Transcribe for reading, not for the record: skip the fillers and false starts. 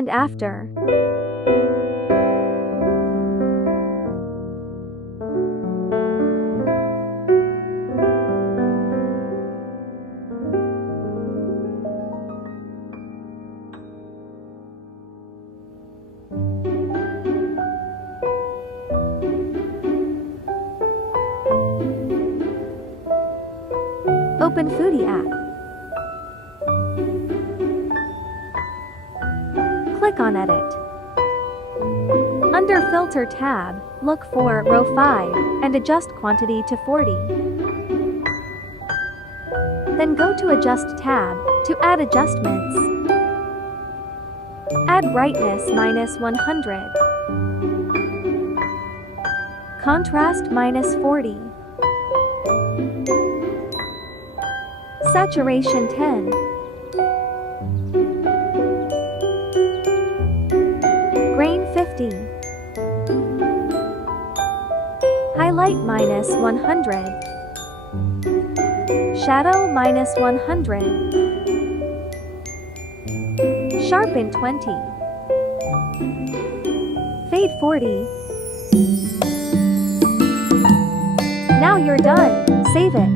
and after. Open FOODIE app. Click on Edit. Under Filter tab, look for Row 5 and adjust quantity to 40. Then go to Adjust tab to add adjustments. Add brightness -100. Contrast -40. Saturation 10. Grain 50. Highlight -100. Shadow -100. Sharpen 20. Fade 40. Now you're done. Save it.